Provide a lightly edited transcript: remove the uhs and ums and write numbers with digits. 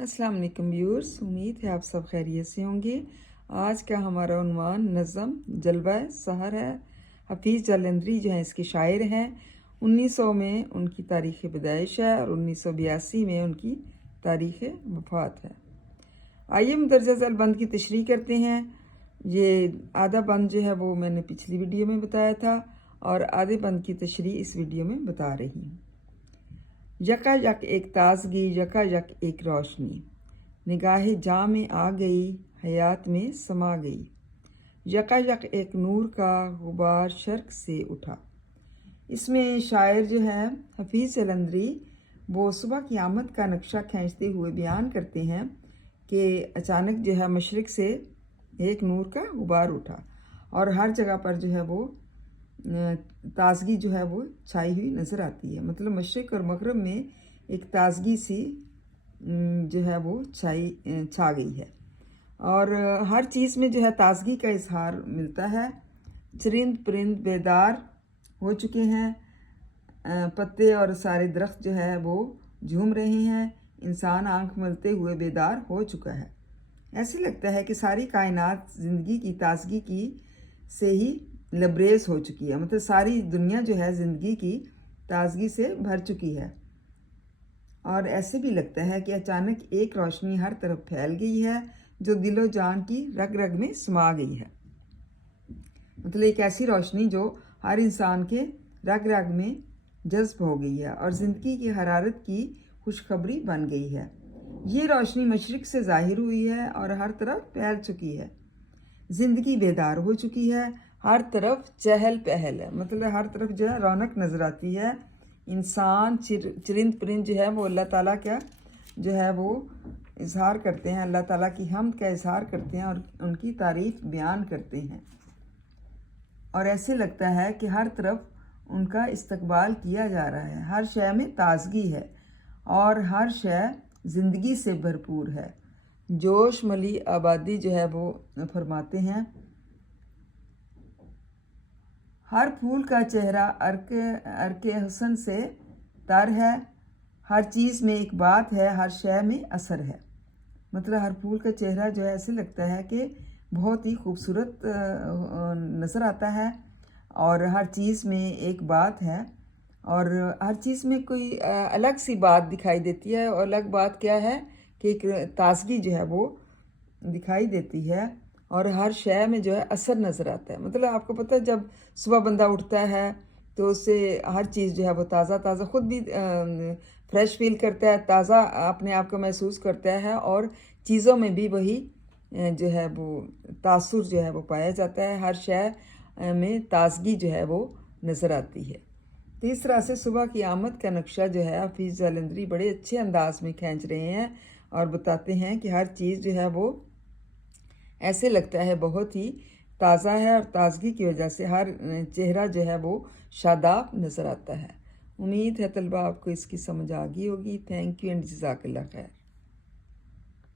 अस्सलाम वालेकुम व्यूअर्स, उम्मीद है आप सब खैरियत से होंगे। आज का हमारा उन्वान नज़म जलवा सहर है। हफीज़ जालंधरी जो हैं इसके शायर हैं। 1900 में उनकी तारीख़ पैदाइश है और 1982 में उनकी तारीख़ वफ़ात है। आइए मुदर्रजा ज़ैल बंद की तशरीह करते हैं। ये आधा बंद जो है वो मैंने पिछली वीडियो में बताया था और आधे बंद की तशरीह इस वीडियो में बता रही हूँ। यका यक एक ताजगी, यका यक एक रोशनी, निगाह जाँ में आ गई, हयात में समा गई। यका यक एक नूर का गुबार शर्क से उठा। इसमें शायर जो है हफीज़ जालंधरी वो सुबह की आमद का नक्शा खींचते हुए बयान करते हैं कि अचानक जो है मशरिक़ से एक नूर का गुबार उठा और हर जगह पर जो है वो ताजगी जो है वो छाई हुई नज़र आती है। मतलब मशरिक़ और मग़रिब में एक ताजगी सी जो है वो छा गई है और हर चीज़ में जो है ताजगी का इजहार मिलता है। चरिंद परिंद बेदार हो चुके हैं, पत्ते और सारे दरख्त जो है वो झूम रहे हैं, इंसान आंख मलते हुए बेदार हो चुका है। ऐसे लगता है कि सारी कायनात ज़िंदगी की ताजगी की से ही लबरेज हो चुकी है। मतलब सारी दुनिया जो है ज़िंदगी की ताजगी से भर चुकी है और ऐसे भी लगता है कि अचानक एक रोशनी हर तरफ फैल गई है जो दिलो जान की रग रग में समा गई है। मतलब एक ऐसी रोशनी जो हर इंसान के रग रग में जज्ब हो गई है और ज़िंदगी की हरारत की खुशखबरी बन गई है। ये रोशनी मशरिक़ से ज़ाहिर हुई है और हर तरफ फैल चुकी है। ज़िंदगी बेदार हो चुकी है, हर तरफ चहल पहल है। मतलब हर तरफ जो है रौनक नज़र आती है। इंसान चरिंद परिंद जो है वो अल्लाह ताला का जो है वो इजहार करते हैं, अल्लाह ताला की हमद का इजहार करते हैं और उनकी तारीफ़ बयान करते हैं और ऐसे लगता है कि हर तरफ उनका इस्तकबाल किया जा रहा है। हर शय में ताजगी है और हर शय ज़िंदगी से भरपूर है। जोश मली आबादी जो है वो फरमाते हैं, हर फूल का चेहरा अर्के हसन से तर है, हर चीज़ में एक बात है, हर शय में असर है। मतलब हर फूल का चेहरा जो है ऐसे लगता है कि बहुत ही खूबसूरत नज़र आता है और हर चीज़ में एक बात है और हर चीज़ में कोई अलग सी बात दिखाई देती है। और अलग बात क्या है कि एक ताजगी जो है वो दिखाई देती है और हर शय में जो है असर नज़र आता है। मतलब आपको पता है जब सुबह बंदा उठता है तो उससे हर चीज़ जो है वो ताज़ा ख़ुद भी फ्रेश फील करता है, ताज़ा अपने आप को महसूस करता है और चीज़ों में भी वही जो है वो तासुर जो है वो पाया जाता है। हर शय में ताजगी जो है वो नज़र आती है। तो इस तरह से सुबह की आमद का नक्शा जो है हफीज़ जालंधरी बड़े अच्छे अंदाज में खींच रहे हैं और बताते हैं कि हर चीज़ जो है वो ऐसे लगता है बहुत ही ताज़ा है और ताजगी की वजह से हर चेहरा जो है वो शादाब नज़र आता है। उम्मीद है तलबा आपको इसकी समझ आ गई होगी। थैंक यू एंड जज़ाकल्लाह खैर।